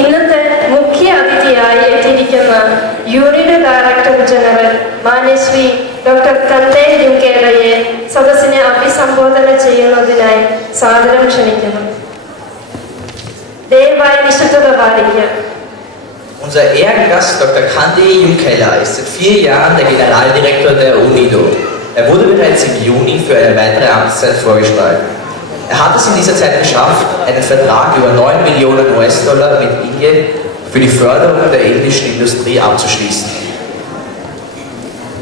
ഇന്നത്തെ മുഖ്യ അതിഥിയായി എത്തിയിരിക്കുന്ന union director general Manyasree doctor കന്ദേഹ് യുംകേലയെ സദസ്സിനെ അഭിസംബോധന ചെയ്യുന്നതിനായി സാദരം ക്ഷണിക്കുന്നു. ദയവായി നിശബ്ദത പാലിക്കുക. Unser Ehrengast Dr. Kandeh Yumkella ist seit 4 Jahren der Generaldirektor der UNIDO. Er wurde bereits im Juni für eine weitere Amtszeit vorgeschlagen. Er hat es in dieser Zeit geschafft, einen Vertrag über 9 Millionen US-Dollar mit Indien für die Förderung der indischen Industrie abzuschließen.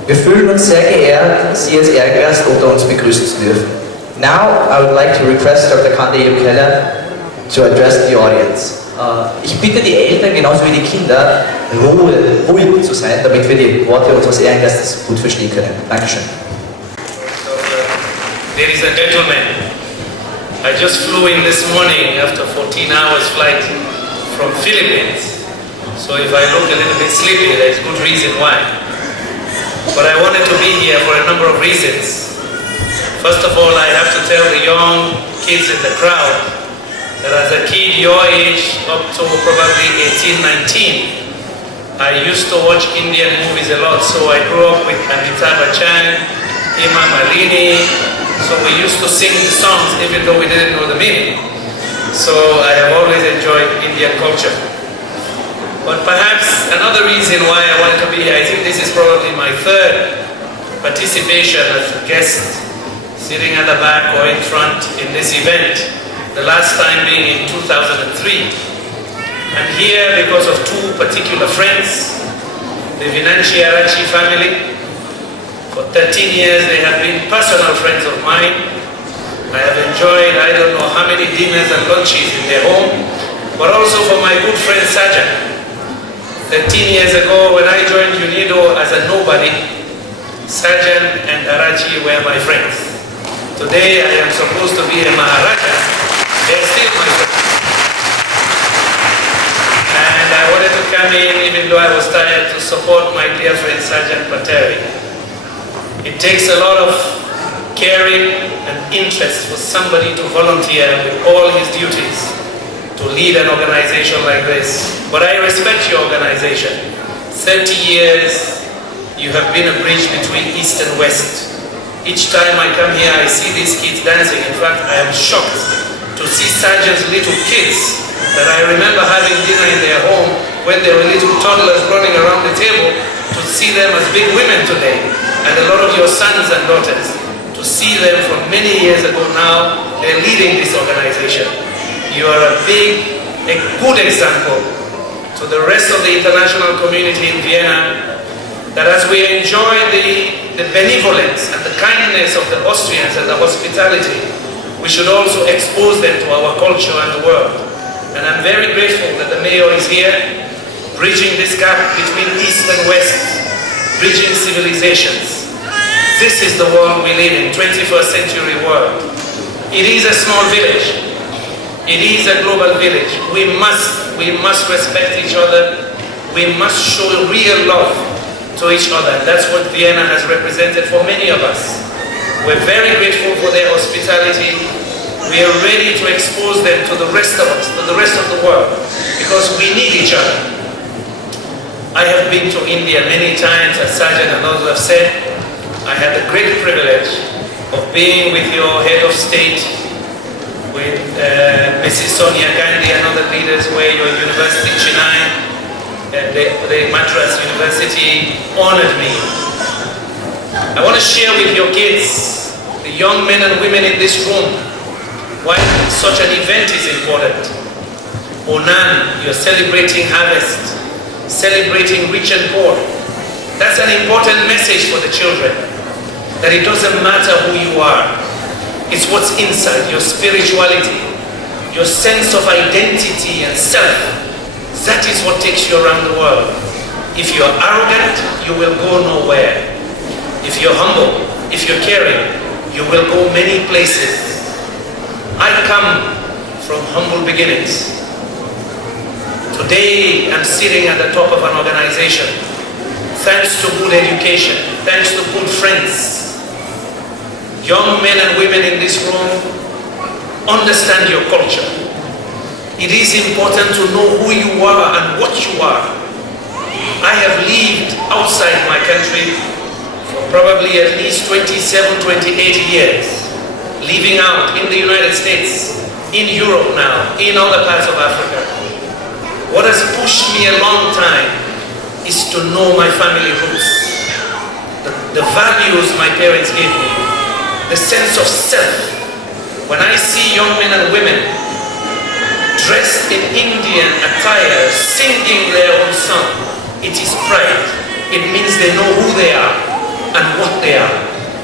Wir fühlen uns sehr geehrt, Sie als Ehrengast unter uns begrüßen zu dürfen. Now, I would like to request Dr. Kandeh Yumkella to address the audience. Ich bitte die Eltern genauso wie die Kinder, ruhig zu sein, damit wir die Worte unseres Ehrengastes gut verstehen können. Dankeschön. Ladies and gentlemen, I just flew in this morning after 14 hours flight from Philippines. So if I look a little bit sleepy, there's good reason why. But I wanted to be here for a number of reasons. First of all, I have to tell the young kids in the crowd that as a kid your age, up to probably 18, 19, I used to watch Indian movies a lot. So I grew up with Amitabh Bachchan, Hema Malini. So we used to sing the songs even though we didn't know the meaning. So I have always enjoyed Indian culture. But perhaps another reason why I wanted to be here, I think this is probably my third participation as a guest, sitting at the back or in front in this event. The last time being in 2003. I'm here because of 2 particular friends, the Vinanchi Arachi family. For 13 years they have been personal friends of mine. I have enjoyed I don't know how many dinners and lunches in their home, but also for my good friend Sajan. 13 years ago when I joined UNIDO as a nobody, Sajan and Arachi were my friends. Today I am supposed to be a Maharaja. They're still my friends. And I wanted to come in even though I was tired to support my dear friend Sajan Pateri. It takes a lot of caring and interest for somebody to volunteer with all his duties to lead an organization like this. But I respect your organization. 30 years you have been a bridge between East and West. Each time I come here I see these kids dancing. In fact, I am shocked to see Sajan's little kids that I remember having dinner in their home when they were little toddlers running around the table, to see them as big women today. And a lot of your sons and daughters, to see them from many years ago now, they're leading this organization. You are a good example to the rest of the international community in Vienna, that as we enjoy the benevolence and the kindness of the Austrians and the hospitality, we should also expose them to our culture and the world. And I'm very grateful that the mayor is here, bridging this gap between East and West, bridging civilizations. This is the world we live in, 21st century world. It is a small village. It is a global village. We must respect each other. We must show real love to each other. That's what Vienna has represented for many of us. We're very grateful for their hospitality. We are ready to expose them to the rest of us, to the rest of the world, because we need each other. I have been to India many times, as Sajan and others have said. I had the great privilege of being with your head of state, with Mrs. Sonia Gandhi and other leaders, where your university, Chennai, and the Madras University honored me. I want to share with your kids, the young men and women in this room, why such an event is important. Onam, you're celebrating harvest, celebrating rich and poor. That's an important message for the children, that it doesn't matter who you are. It's what's inside, your spirituality, your sense of identity and self. That is what takes you around the world. If you're arrogant, you will go nowhere. If you're humble, if you're caring, you will go many places. I come from humble beginnings. Today, I'm sitting at the top of an organization, thanks to good education, thanks to good friends. Young men and women in this room understand your culture. It is important to know who you are and what you are. I have lived outside my country for probably at least 27, 28 years, living out in the United States, in Europe now, in other parts of Africa. What has pushed me a long time is to know my family roots, the values my parents gave me, the sense of self. When I see young men and women dressed in Indian attire, singing their own song, it is pride. It means they know who they are and what they are.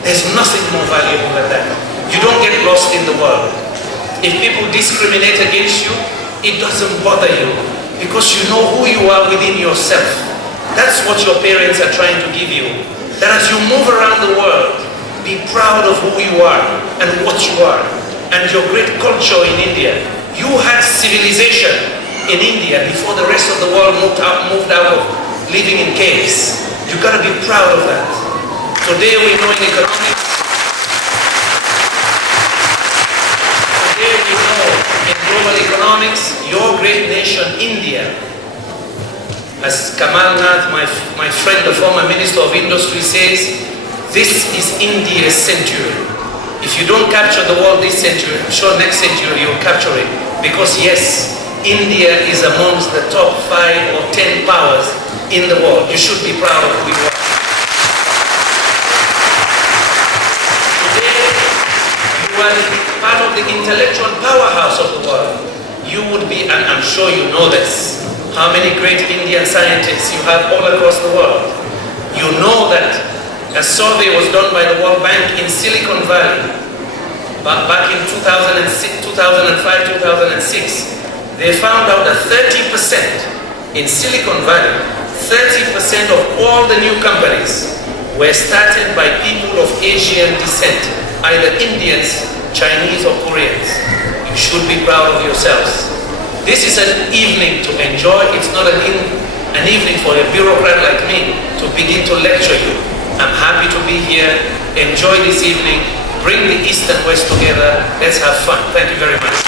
There's nothing more valuable than that. You don't get lost in the world. If people discriminate against you, it doesn't bother you because you know who you are within yourself. That's what your parents are trying to give you. That as you move around the world, be proud of who you are and what you are and your great culture in India. You had civilization in India before the rest of the world moved out of living in caves. You gotta be proud of that. Today we know in economics, today we know in global economics, your great nation, India, as Kamal Nath, my friend, the former Minister of Industry, says, this is India's century. If you don't capture the world this century, I'm sure next century you'll capture it. Because yes, India is amongst the top 5 or 10 powers in the world. You should be proud of who you are. Today, you are part of the intellectual powerhouse of the world. You would be, and I'm sure you know this, how many great Indian scientists you have all across the world. You know that a survey was done by the World Bank in Silicon Valley back in 2005, 2006. They found out that 30% in Silicon Valley, 30% of all the new companies were started by people of Asian descent, either Indians, Chinese or Koreans. You should be proud of yourselves. This is an evening to enjoy. It's not an evening for a bureaucrat like me to begin to lecture you. I'm happy to be here. Enjoy this evening. Bring the East and West together. Let's have fun. Thank you very much.